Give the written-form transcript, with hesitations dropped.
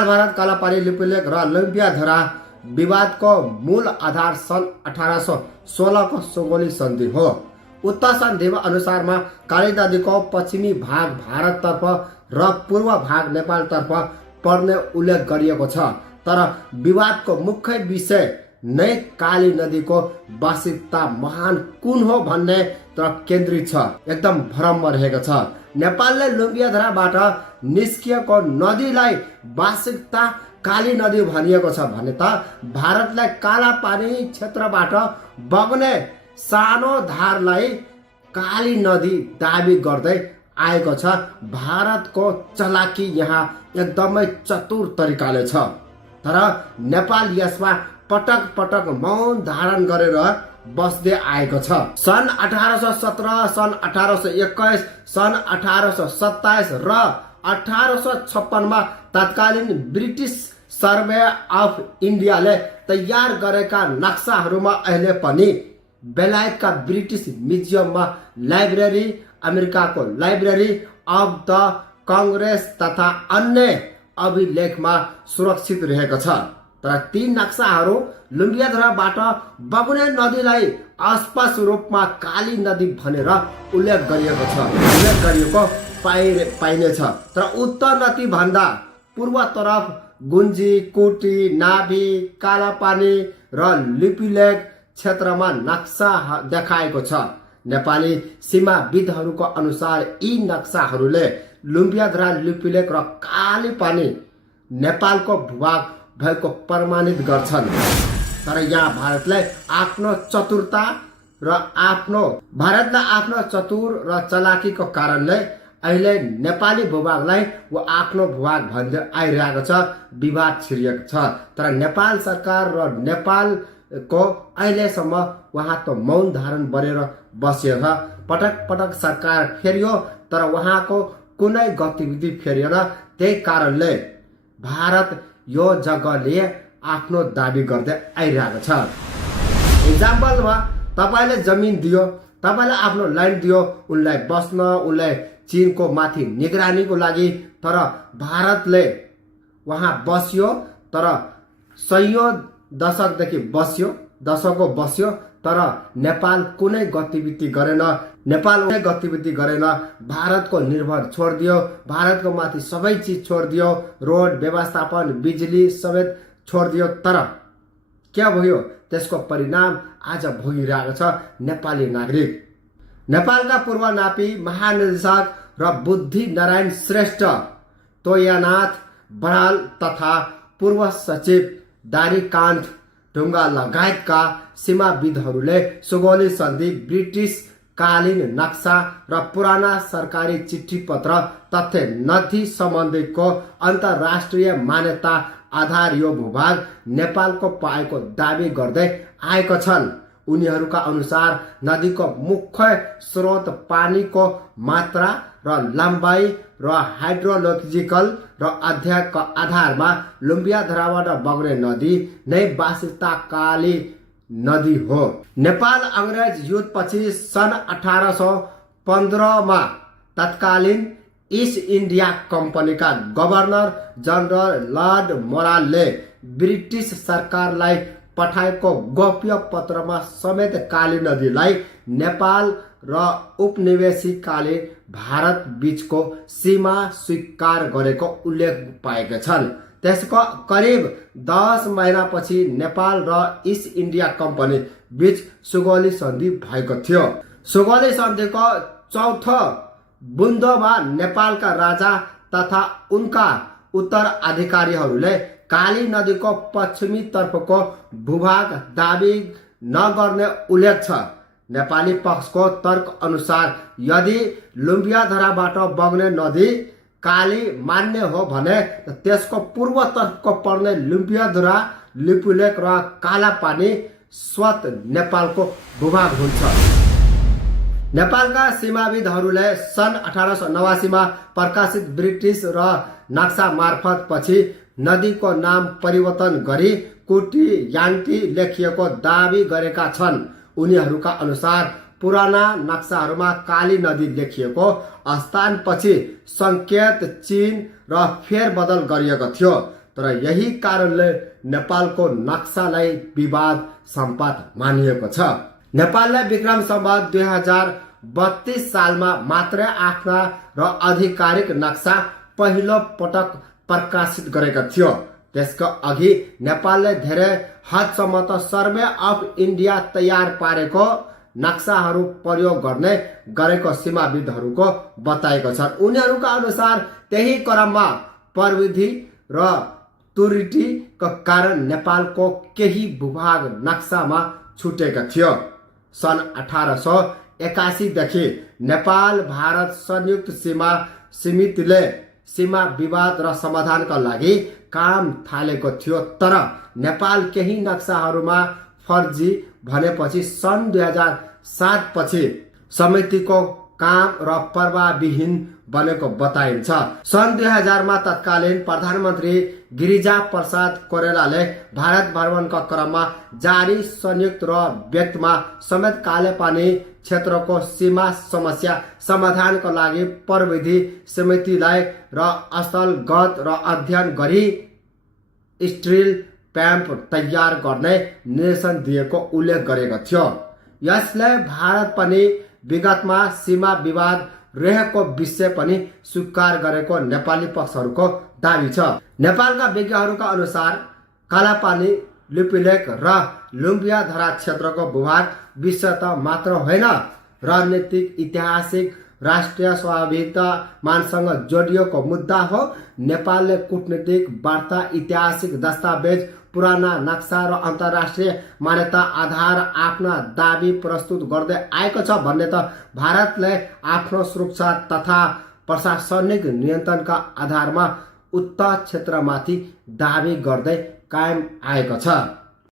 नेपाल भारत कालापानी लिपुलेख र लुम्बियाधरा विवादको मूल आधार सन् 1816 को सुगौली सन्धि हो। उक्त सन्धिमा अनुसारमा काली नदीको पश्चिमी भाग भारततर्फ र पूर्व भाग नेपालतर्फ पर्ने उल्लेख गरिएको छ। तर विवादको मुख्य विषय नै काली नदीको वास्तविकता महान कुन हो भन्ने तर केन्द्रित छ। एकदम भ्रममा रहेको छ। नेपालले लुम्बियाधराबाट निस्किएको नदीलाई वास्तविकता काली नदी भनिएको छ भने त भारतलाई काला पानी क्षेत्रबाट बग्ने सानो धारलाई काली नदी दाबी गर्दै आएको छ। भारतको चलाकी यहाँ एकदमै चतुर तरिकाले छ। तर नेपाल यसमा पटक पटक मौन धारण गरेर बस्दै आएको छ। सन् 1817, सन् 1821, सन् 1827 र 1856 मा तत्कालीन ब्रिटिस सर्वे अफ इन्डियाले तयार गरेका नक्साहरूमा अहिले पनि बेलायतका ब्रिटिस म्युजियममा, लाइब्रेरी, अमेरिकाको लाइब्रेरी अफ द कङ्ग्रेस तथा अन्य अभिलेखमा सुरक्षित रहेको छ। तर ती नक्साहरू लुम्बियाधराबाट बग्ने नदीलाई अस्पष्ट रूपमा काली नदी भनेर उल्लेख गरिएको पाइनेछ। तर उत्तर नदी भन्दा पूर्वतर्फ गुन्जी, कुटी, नाभी, कालापानी र लिपुलेख क्षेत्रमा नक्सा देखाएको छ। नेपाली सीमाविदहरूको अनुसार यी नक्साहरूले लुम्बियाधरा, लिपुलेख र कालीपानी नेपालको भूभाग भएको प्रमाणित गर्छन्। तर यहाँ भारतले आफ्नो चतुर र चलाकीको कारणले अहिले नेपाली भूभागलाई वा आफ्नो भूभाग भन्दै आइरहेको छ। विवाद छिरिएको छ। तर नेपाल सरकार र नेपालको अहिलेसम्म उहाँको मौन धारण गरेर बसिएको छ। पटक पटक सरकार फेरियो तर उहाँको कुनै गतिविधि फेरिएन। त्यही कारणले भारत यो जग्गाले आफ्नो दाबी गर्दै आइरहेको छ। इक्जाम्पलमा तपाईले जमिन दियो, तपाईले आफ्नो ल्यान्ड दियो उनलाई बस्न, उनलाई चीनको माथि निगरानीको लागि। तर भारतले वहाँ बस्यो, तर सयौं दशकदेखि बस्यो तर नेपाल कुनै गतिविधि गरेन। भारतको निर्भर छोडिदियो, भारतको माथि सबै चिज छोडिदियो, रोड व्यवस्थापन, बिजुली समेत छोडिदियो। तर के भयो? त्यसको परिणाम आज भोगिरहेको छ नेपाली नागरिक। नेपालका पूर्व नापी महानिर्देशक र बुद्धि नारायण श्रेष्ठ, तोयानाथ बराल तथा पूर्व सचिव दारिकान्त ढुङ्गा लगायतका सीमाविदहरूले सुगौली सन्धि, ब्रिटिस कालीन नक्सा र पुराना सरकारी चिठी पत्र तथ्य नथी सम्बन्धीको अन्तर्राष्ट्रिय मान्यता आधार यो भूभाग नेपालको पाएको दाबी गर्दै आएको छन्। उनीहरूका अनुसार नदीको मुख्य स्रोत, पानीको मात्रा र लम्बाइ र हाइड्रोलोजिकल र अध्ययनको आधारमा लुम्बियाधराबाट बग्ने नदी नै वास्तविकता काली नदी हो। नेपाल अंग्रेज युद्धपछि सन् 1815 मा तत्कालीन इस्ट इन्डिया कम्पनीका गभर्नर जनरल लर्ड मोरालले ब्रिटिस सरकारलाई पठाएको गोप्य पत्रमा समेत काली नदीलाई नेपाल र उपनिवेशिकाले भारत बीचको सीमा स्वीकार गरेको उल्लेख पाएका छन्। त्यसको करिब 10 महिनापछि नेपाल र इस्ट इन्डिया कम्पनी बीच सुगौली सन्धि भएको थियो। सुगौली सन्धिको चौथो बुन्दोमा नेपालका राजा तथा उनका उत्तराधिकारीहरूले काली नदीको पश्चिमी तर्फको भूभाग दाबी नगर्ने उल्लेख छ। नेपाली पक्षको तर्क अनुसार यदि लुम्बियाधराबाट बग्ने नदी काली मान्ने हो भने त्यसको पूर्वतर्फको पर्ने लुम्बियाधरा, लिपुलेख र कालापानी स्वत नेपालको भूभाग हुन्छ। नेपालका सीमाविदहरूले सन् 1889 मा प्रकाशित ब्रिटिस र नक्सा मार्फत पछि नदीको नाम परिवर्तन गरी कुटी याङ्टी लेखिएको दाबी गरेका छन्। उनीहरूका अनुसार पुराना नक्साहरूमा काली नदी लेखिएको स्थानपछि सङ्केत चीन र फेरबदल गरिएको थियो। तर यही कारणले नेपालको नक्सालाई विवाद सम्पाद मानिएको छ। नेपालले विक्रम सम्वत 2032 सालमा मात्रै आफ्ना र आधिकारिक नक्सा पहिलो पटक प्रकाशित गरेको थियो। त्यसको अघि नेपालले धेरै हदसम्म त सर्वे अफ इन्डिया तयार पारेको नक्साहरू प्रयोग गर्ने गरेको सीमाविदहरूको बताएको छ। उनीहरूका अनुसार त्यही क्रममा प्रविधि र त्रुटिको कारण नेपालको केही भूभाग नक्सामा छुटेको थियो। सन् 1881 देखि नेपाल भारत संयुक्त सीमा समितिले सीमा विवाद र समाधानका लागि काम थालेको थियो, तर नेपाल केही नक्साहरूमा फर्जी भनेपछि सन् 2007 पछि समितिको काम र प्रभावविहीन बनेको बताइन्छ। सन् 2000 मा तत्कालीन प्रधानमन्त्री गिरिजा प्रसाद कोइरालाले भारत भ्रमणका क्रममा जारी संयुक्त र व्यक्तमा समेत कालेपानी क्षेत्रको सीमा समस्या समाधानका लागि प्रविधि समितिलाई र स्थलगत र अध्ययन गरी स्टिल प्याम्प तयार गर्ने निर्देशन दिएको उल्लेख गरेको थियो। यसले भारत पनि विगतमा सीमा विवाद रहेको विषय पनि स्वीकार गरेको नेपाली पक्षहरूको दाबी छ। नेपालका विज्ञहरूका अनुसार कालापानी, लिपुलेख र लुम्बियाधरा क्षेत्रको भूभाग विषय त मात्र होइन, राजनीतिक, ऐतिहासिक, राष्ट्रिय स्वाभिमानसँग जोडिएको मुद्दा हो। नेपालले कूटनीतिक वार्ता, ऐतिहासिक दस्तावेज, पुराना नक्सा र अन्तर्राष्ट्रिय मान्यता आधार आफ्ना दाबी प्रस्तुत गर्दै आएको छ भन्ने त भारतले आफ्नो सुरक्षा तथा प्रशासनिक नियन्त्रणका आधारमा उक्त क्षेत्रमाथि दाबी गर्दै कायम आएको छ।